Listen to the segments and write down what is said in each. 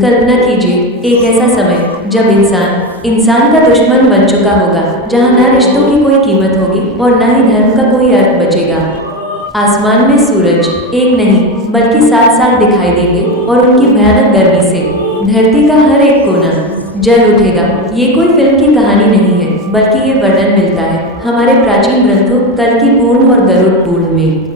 कल्पना कीजिए एक ऐसा समय जब इंसान का दुश्मन बन चुका होगा, जहां न रिश्तों की कोई कीमत होगी और न ही धर्म का कोई अर्थ बचेगा। आसमान में सूरज एक नहीं बल्कि 7 दिखाई देंगे और उनकी भयानक गर्मी से धरती का हर एक कोना जल उठेगा। ये कोई फिल्म की कहानी नहीं है, बल्कि ये वर्णन मिलता है हमारे प्राचीन ग्रंथों कल्कि पूर्ण और गरुड़ पूर्ण में।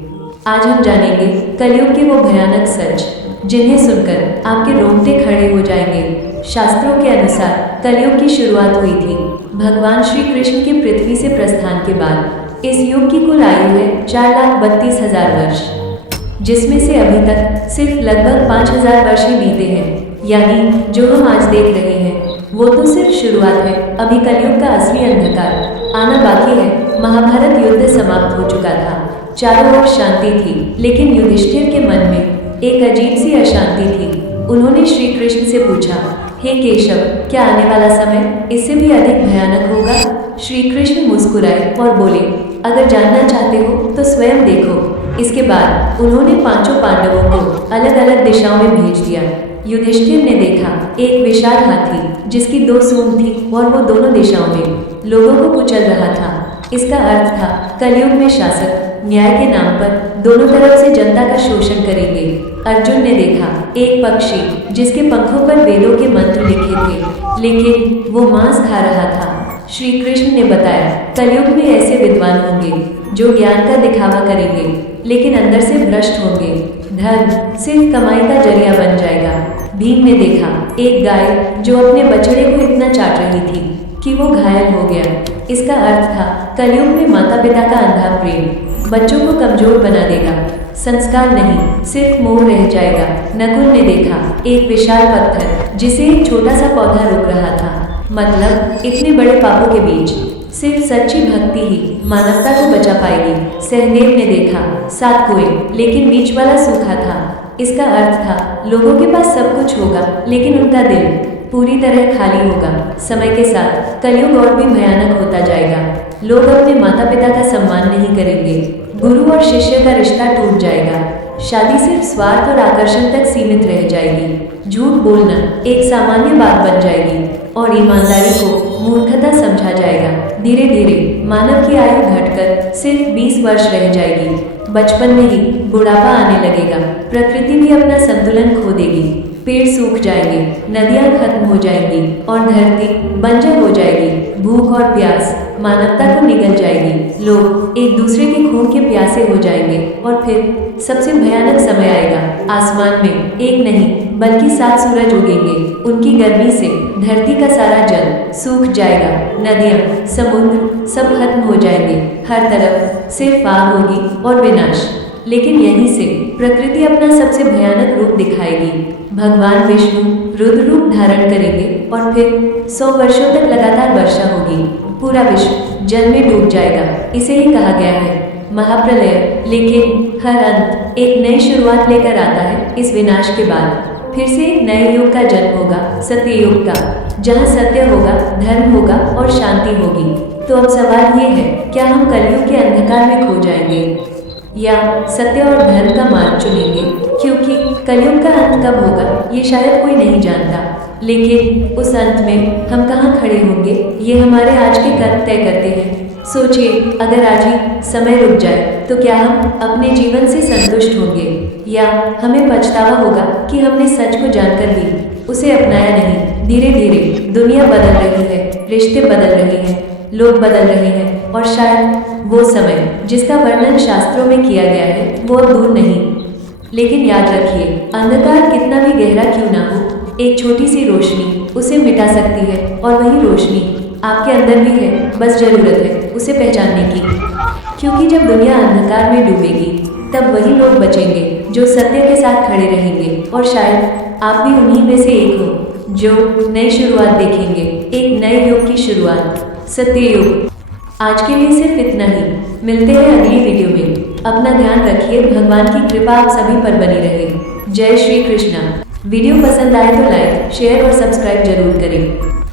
आज हम जानेंगे कलयुग के वो भयानक सच जिन्हें सुनकर आपके रोंगटे खड़े हो जाएंगे। शास्त्रों के अनुसार कलयुग की शुरुआत हुई थी भगवान श्री कृष्ण के पृथ्वी से प्रस्थान के बाद। इस युग की कुल आयु है 4,32,000 वर्ष, जिसमें से अभी तक सिर्फ लगभग 5,000 वर्ष ही बीते हैं। यानी जो हम आज देख रहे हैं वो तो सिर्फ शुरुआत है। अभी कलयुग का असली अंधकार आना बाकी है। महाभारत युद्ध समाप्त हो चुका था, चारों ओर शांति थी, लेकिन युधिष्ठिर के मन में एक अजीब सी अशांति थी। उन्होंने श्री कृष्ण से पूछा, हे केशव, क्या आने वाला समय इससे भी अधिक भयानक होगा? श्री कृष्ण मुस्कुराए और बोले, अगर जानना चाहते हो तो स्वयं देखो। इसके बाद उन्होंने 5 पांडवों को अलग अलग दिशाओं में भेज दिया। युधिष्ठिर ने देखा एक विशाल हाथी जिसकी 2 सूंड थी और वो दोनों दिशाओं में लोगों को कुचल रहा था। इसका अर्थ था कलयुग में शासक न्याय के नाम पर दोनों तरफ से जनता का शोषण करेंगे। अर्जुन ने देखा एक पक्षी जिसके पंखों पर वेदों के मंत्र लिखे थे, लेकिन वो मांस खा रहा था। श्री कृष्ण ने बताया कलयुग में ऐसे विद्वान होंगे जो ज्ञान का दिखावा करेंगे, लेकिन अंदर से भ्रष्ट होंगे। धर्म सिर्फ कमाई का जरिया बन जाएगा। भीम ने देखा एक गाय जो अपने बछड़े को इतना चाट रही थी कि वो घायल हो गया। इसका अर्थ था कलयुग में माता पिता का अंधा प्रेम बच्चों को कमजोर बना देगा। संस्कार नहीं, सिर्फ मोह रह जाएगा। नकुल ने देखा एक विशाल पत्थर जिसे एक छोटा सा पौधा रोक रहा था। मतलब इतने बड़े पापों के बीच सिर्फ सच्ची भक्ति ही मानवता को बचा पाएगी। सहदेव ने देखा 7 कुएं, लेकिन बीच वाला सूखा था। इसका अर्थ था लोगों के पास सब कुछ होगा, लेकिन उनका दिल पूरी तरह खाली होगा। समय के साथ कलयुग और भी भयानक होता जाएगा। लोग अपने माता पिता का सम्मान नहीं करेंगे। गुरु और शिष्य का रिश्ता टूट जाएगा। शादी सिर्फ स्वार्थ और आकर्षण तक सीमित रह जाएगी। झूठ बोलना एक सामान्य बात बन जाएगी और ईमानदारी को मूर्खता समझा जाएगा। धीरे धीरे मानव की आयु घटकर सिर्फ 20 वर्ष रह जाएगी। बचपन में ही बुढ़ापा आने लगेगा। प्रकृति भी अपना संतुलन खो देगी। पेड़ सूख जाएंगे, नदियां खत्म हो जाएंगी और धरती बंजर हो जाएगी। भूख और प्यास मानवता को निगल जाएगी। लोग एक दूसरे के खून के प्यासे हो जाएंगे और फिर सबसे भयानक समय आएगा। आसमान में एक नहीं बल्कि 7 सूरज उगेंगे। उनकी गर्मी से धरती का सारा जल सूख जाएगा। नदियां, समुद्र सब खत्म हो जाएंगे। हर तरफ सिर्फ आग होगी और विनाश। लेकिन यहीं से प्रकृति अपना सबसे भयानक रूप दिखाएगी। भगवान विष्णु रुद्र रूप धारण करेंगे और फिर 100 वर्षों तक लगातार वर्षा होगी। पूरा विश्व जल में डूब जाएगा। इसे ही कहा गया है महाप्रलय। लेकिन हर अंत एक नई शुरुआत लेकर आता है। इस विनाश के बाद फिर से एक नए युग का जन्म होगा, सत्य युग का, जहाँ सत्य होगा, धर्म होगा और शांति होगी। तो अब सवाल ये है, क्या हम कलयुग के अंधकार में खो जाएंगे या सत्य और धर्म का मार्ग चुनेंगे? क्योंकि कलयुग का अंत कब होगा ये शायद कोई नहीं जानता, लेकिन उस अंत में हम कहाँ खड़े होंगे ये हमारे आज के कर्म तय करते हैं। सोचिए, अगर आज ही समय रुक जाए तो क्या हम अपने जीवन से संतुष्ट होंगे या हमें पछतावा होगा कि हमने सच को जानकर भी उसे अपनाया नहीं। धीरे धीरे दुनिया बदल रही है, रिश्ते बदल रहे हैं, लोग बदल रहे हैं और शायद वो समय जिसका वर्णन शास्त्रों में किया गया है वो अब दूर नहीं। लेकिन याद रखिए, अंधकार कितना भी गहरा क्यों ना हो, एक छोटी सी रोशनी उसे मिटा सकती है और वही रोशनी आपके अंदर भी है। बस जरूरत है उसे पहचानने की। क्योंकि जब दुनिया अंधकार में डूबेगी तब वही लोग बचेंगे जो सत्य के साथ खड़े रहेंगे। और शायद आप भी उन्हीं में से एक हो जो नई शुरुआत देखेंगे, एक नए युग की शुरुआत, सत्य युग। आज के लिए सिर्फ इतना ही। मिलते हैं अगली वीडियो में। अपना ध्यान रखिए। भगवान की कृपा आप सभी पर बनी रहे। जय श्री कृष्णा। वीडियो पसंद आए तो लाइक, शेयर और सब्सक्राइब जरूर करें।